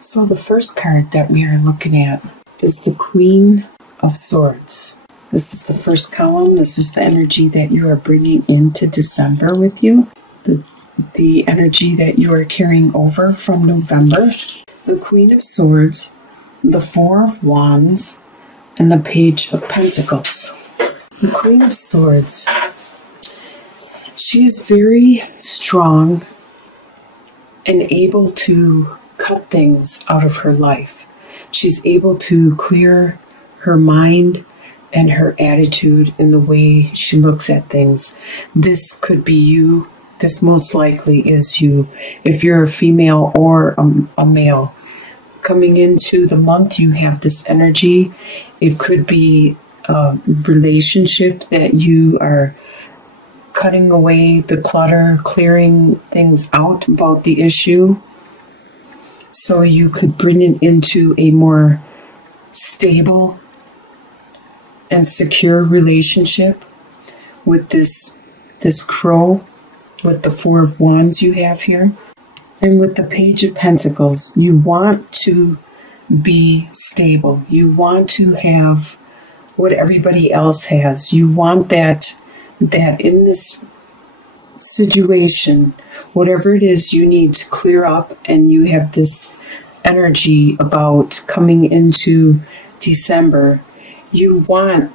So the first card that we are looking at is the Queen of Swords. This is the first column. This is the energy that you are bringing into December with you. The energy that you are carrying over from November. The Queen of Swords, the Four of Wands, and the Page of Pentacles. The Queen of Swords, she is very strong and able to cut things out of her life. She's able to clear her mind and her attitude and the way she looks at things. This could be you. This most likely is you, if you're a female or a male. Coming into the month, you have this energy. It could be a relationship that you are cutting away the clutter, clearing things out about the issue, so you could bring it into a more stable and secure relationship with this crow, with the Four of Wands you have here. And with the Page of Pentacles, you want to be stable. You want to have what everybody else has. You want that in this situation, whatever it is you need to clear up, and you have this energy about coming into December, you want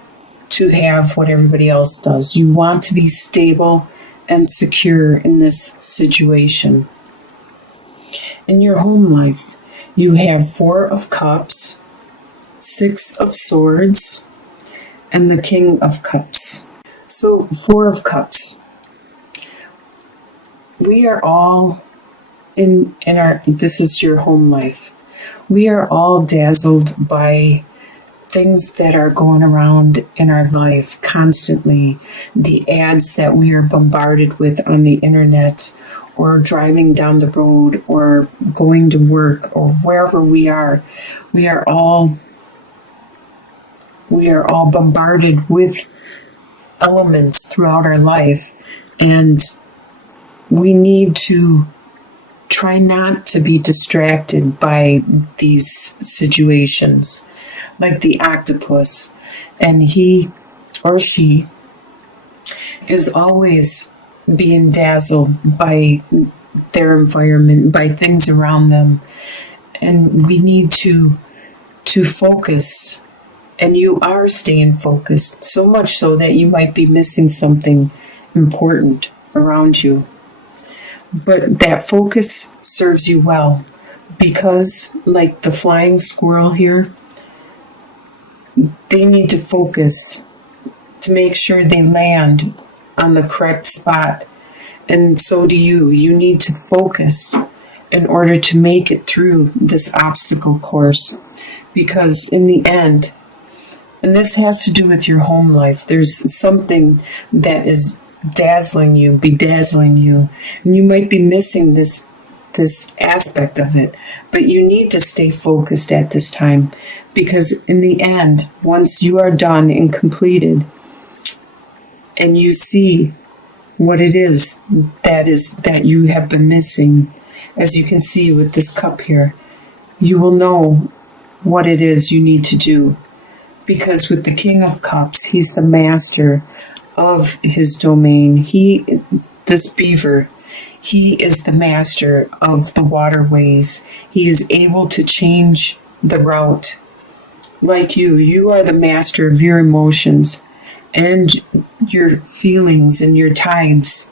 to have what everybody else does. You want to be stable and secure in this situation. In your home life, you have Four of Cups, Six of Swords, and the King of Cups. So, Four of Cups. We are all this is your home life. We are all dazzled by things that are going around in our life constantly. The ads that we are bombarded with on the internet, or driving down the road, or going to work, or wherever we are all bombarded with elements throughout our life, and we need to try not to be distracted by these situations, like the octopus, and he or she is always being dazzled by their environment, by things around them, and we need to focus. And you are staying focused, so much so that you might be missing something important around you. But that focus serves you well, because like the flying squirrel here, they need to focus to make sure they land on the correct spot. And so do you. You need to focus in order to make it through this obstacle course, because in the end, and this has to do with your home life, there's something that is dazzling you, bedazzling you, and you might be missing this aspect of it, but you need to stay focused at this time, because in the end, once you are done and completed, and you see what it is that you have been missing, as you can see with this cup here, you will know what it is you need to do. Because with the King of Cups, he's the master of his domain. He is this beaver. He is the master of the waterways. He is able to change the route. Like you are the master of your emotions and your feelings and your tides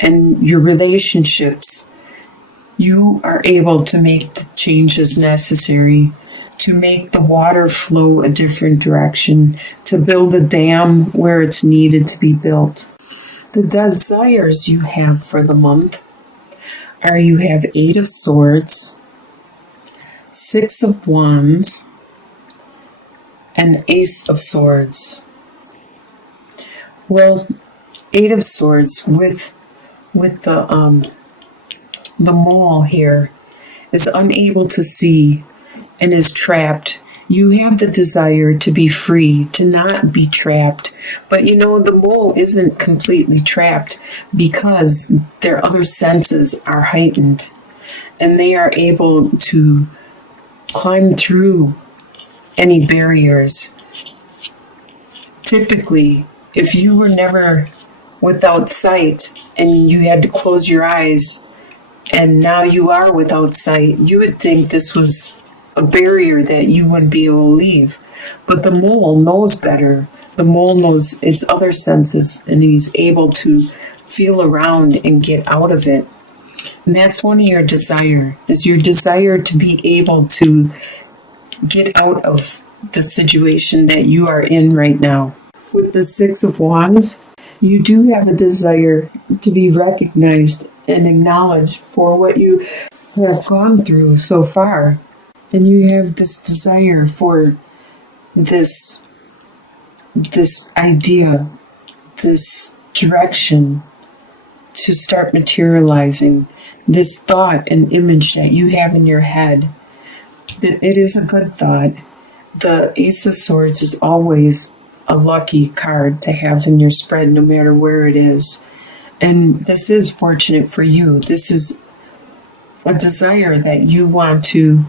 and your relationships. You are able to make the changes necessary to make the water flow a different direction, to build a dam where it's needed to be built. The desires you have for the month are, you have Eight of Swords, Six of Wands, and Ace of Swords. Well, Eight of Swords with the mole here is unable to see and is trapped. You have the desire to be free, to not be trapped. But the mole isn't completely trapped, because their other senses are heightened, and they are able to climb through any barriers. Typically, if you were never without sight and you had to close your eyes and now you are without sight, you would think this was a barrier that you wouldn't be able to leave. But the mole knows better. The mole knows its other senses, and he's able to feel around and get out of it. And that's one of your desire, is your desire to be able to get out of the situation that you are in right now. With the Six of Wands, you do have a desire to be recognized and acknowledged for what you have gone through so far. And you have this desire for this idea, this direction to start materializing, this thought and image that you have in your head. That it is a good thought. The Ace of Swords is always a lucky card to have in your spread, no matter where it is. And this is fortunate for you. This is a desire that you want to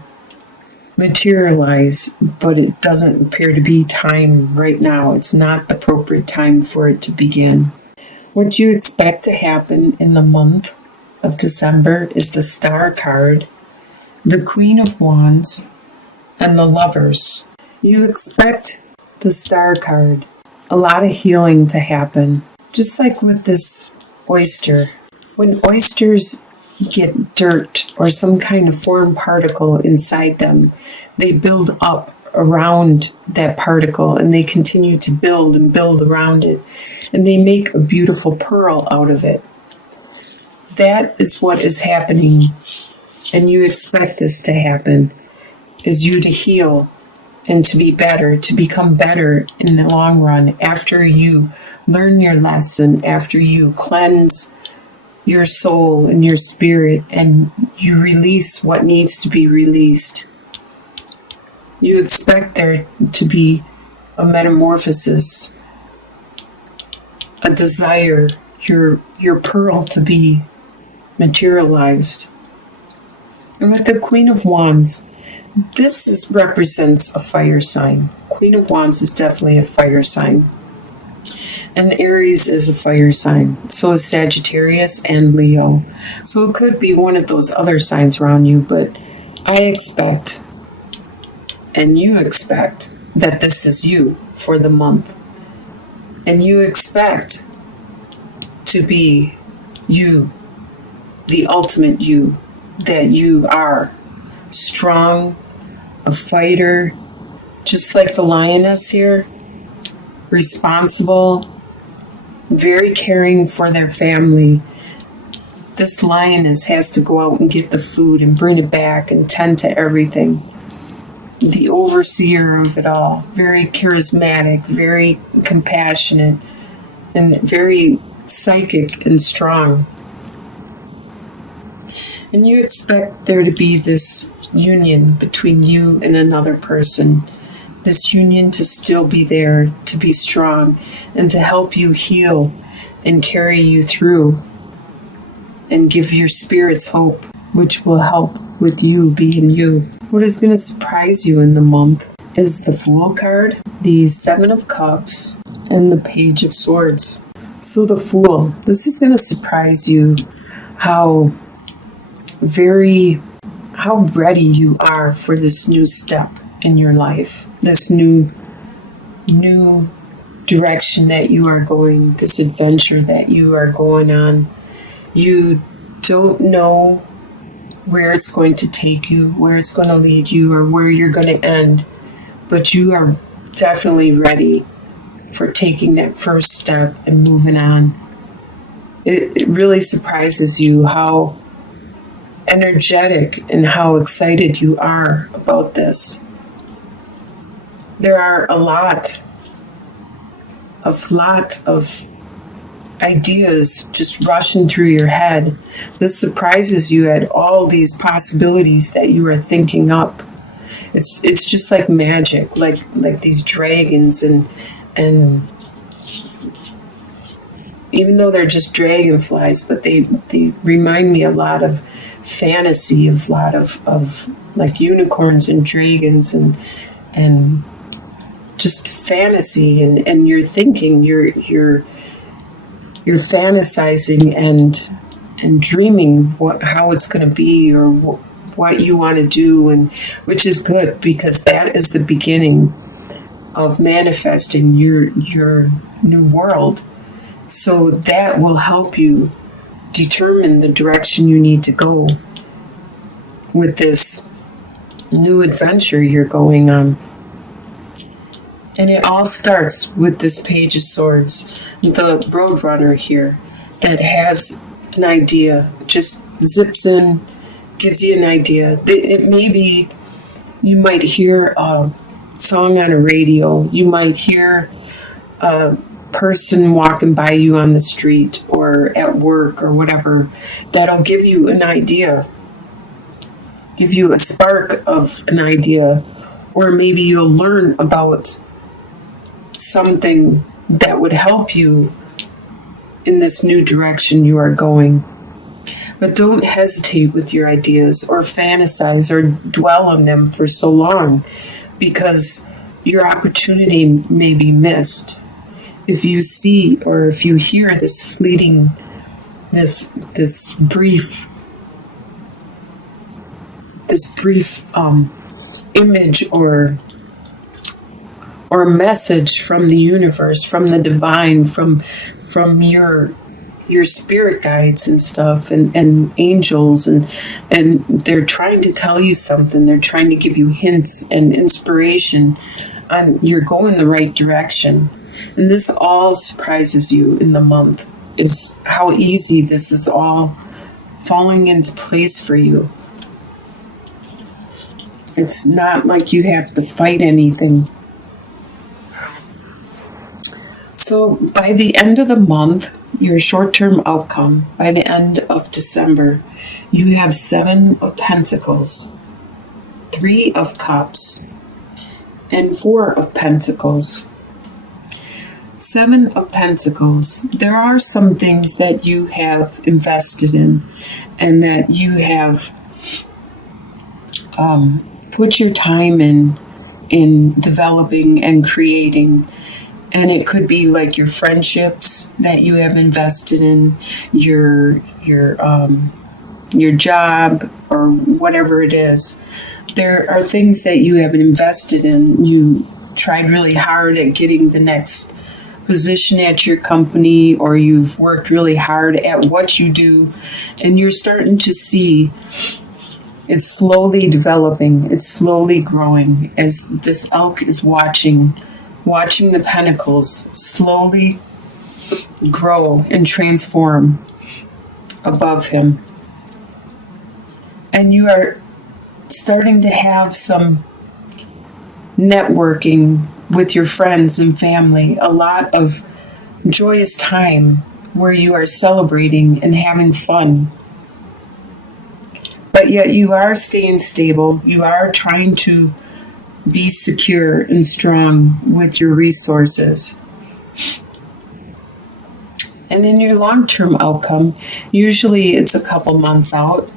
materialize, but it doesn't appear to be time right now. It's not the appropriate time for it to begin. What you expect to happen in the month of December is the Star card, the Queen of Wands, and the Lovers. You expect the Star card, a lot of healing to happen, just like with this oyster. When oysters get dirt or some kind of foreign particle inside them, they build up around that particle and they continue to build and build around it, and they make a beautiful pearl out of it. That is what is happening, and you expect this to happen, is you to heal and to be better, to become better in the long run after you learn your lesson, after you cleanse your soul and your spirit and you release what needs to be released. You expect there to be a metamorphosis, a desire, your pearl to be materialized. And with the Queen of Wands, this represents a fire sign. Queen of Wands is definitely a fire sign. And Aries is a fire sign. So is Sagittarius and Leo. So it could be one of those other signs around you, but I expect, and you expect, that this is you for the month. And you expect to be you, the ultimate you, that you are strong, a fighter, just like the lioness here, responsible, very caring for their family. This lioness has to go out and get the food and bring it back and tend to everything. The overseer of it all, very charismatic, very compassionate, and very psychic and strong. And you expect there to be this union between you and another person. This union to still be there, to be strong, and to help you heal and carry you through and give your spirits hope, which will help with you being you. What is going to surprise you in the month is the Fool card, the Seven of Cups, and the Page of Swords. So the Fool, this is going to surprise you how ready you are for this new step in your life, this new direction that you are going, this adventure that you are going on. You don't know where it's going to take you, where it's going to lead you, or where you're going to end, but you are definitely ready for taking that first step and moving on. It really surprises you how energetic and how excited you are about this. There are a lot of ideas just rushing through your head. This surprises you at all these possibilities that you are thinking up. It's just like magic, like these dragons and even though they're just dragonflies, but they remind me a lot of fantasy of a lot of like unicorns and dragons and just fantasy, and you're thinking, you're fantasizing and dreaming how it's going to be, or what you want to do, and which is good, because that is the beginning of manifesting your new world. So that will help you determine the direction you need to go with this new adventure you're going on. And it all starts with this Page of Swords, the Roadrunner here, that has an idea, just zips in, gives you an idea. It may be, you might hear a song on a radio, you might hear a person walking by you on the street or at work or whatever, that'll give you an idea, give you a spark of an idea, or maybe you'll learn about something that would help you in this new direction you are going. But don't hesitate with your ideas or fantasize or dwell on them for so long, because your opportunity may be missed. If you see or if you hear this fleeting, this brief image or message from the universe, from the divine, from your spirit guides and stuff, and angels, and they're trying to tell you something. They're trying to give you hints and inspiration on you're going the right direction. And this all surprises you in the month, is how easy this is all falling into place for you. It's not like you have to fight anything. So by the end of the month, your short-term outcome, by the end of December, you have 7 of Pentacles, 3 of Cups, and 4 of Pentacles. 7 of Pentacles. There are some things that you have invested in and that you have put your time in developing and creating. And it could be like your friendships that you have invested in, your job, or whatever it is. There are things that you have invested in. You tried really hard at getting the next position at your company, or you've worked really hard at what you do, and you're starting to see it's slowly developing, it's slowly growing, as this elk is watching the pentacles slowly grow and transform above him. And you are starting to have some networking with your friends and family, a lot of joyous time where you are celebrating and having fun. But yet you are staying stable. You are trying to be secure and strong with your resources. And in your long-term outcome, usually it's a couple months out,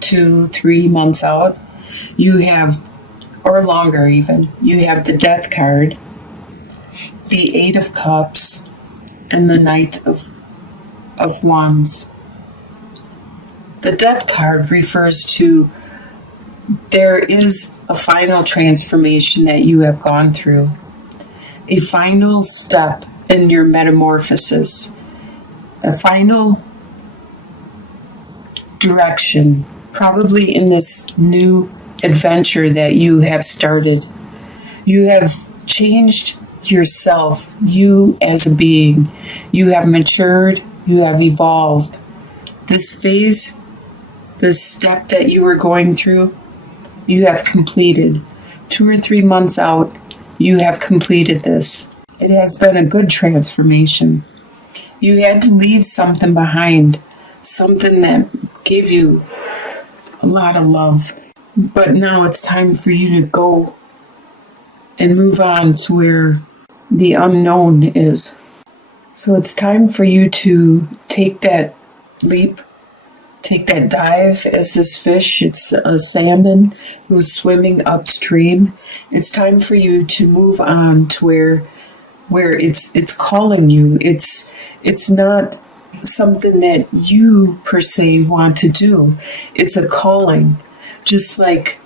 2-3 months out, you have, or longer even, you have the Death card, the 8 of Cups, and the Knight of Wands. The Death card refers to there is a final transformation that you have gone through, a final step in your metamorphosis, a final direction, probably in this new adventure that you have started. You have changed yourself, you as a being. You have matured, you have evolved. This phase, this step that you were going through, you have completed. 2 or 3 months out, you have completed this. It has been a good transformation. You had to leave something behind, something that gave you a lot of love. But now it's time for you to go and move on to where the unknown is. So it's time for you to take that leap, take that dive as this fish. It's a salmon who's swimming upstream. It's time for you to move on to where it's calling you. It's not something that you per se want to do. It's a calling, just like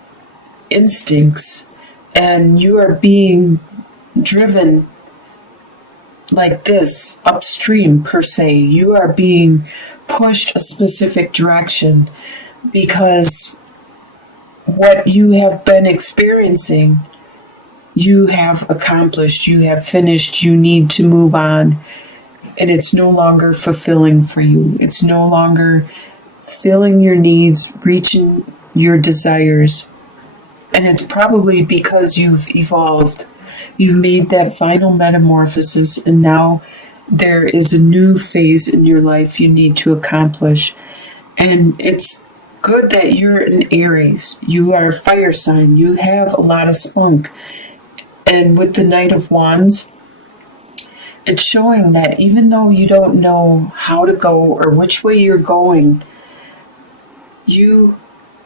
instincts, and you are being driven like this upstream per se. You are being pushed a specific direction because what you have been experiencing, you have accomplished, you have finished, you need to move on, and it's no longer fulfilling for you. It's no longer filling your needs, reaching your desires. And it's probably because you've evolved. You've made that final metamorphosis, and now there is a new phase in your life you need to accomplish. And it's good that you're an Aries. You are a fire sign. You have a lot of spunk. And with the Knight of Wands, it's showing that even though you don't know how to go or which way you're going, you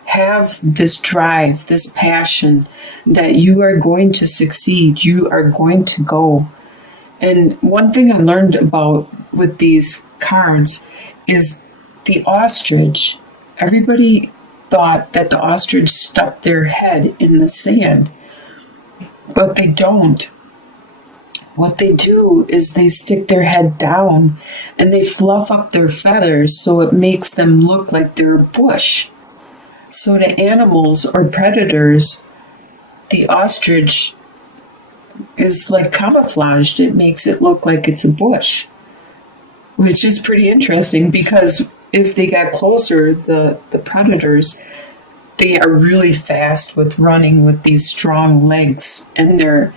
have this drive, this passion that you are going to succeed. You are going to go. And one thing I learned about with these cards is the ostrich. Everybody thought that the ostrich stuck their head in the sand, but they don't. What they do is they stick their head down and they fluff up their feathers so it makes them look like they're a bush. So to animals or predators, the ostrich is like camouflaged. It makes it look like it's a bush, which is pretty interesting because if they got closer, the predators, they are really fast with running with these strong legs, and their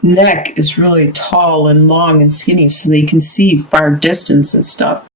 neck is really tall and long and skinny so they can see far distance and stuff.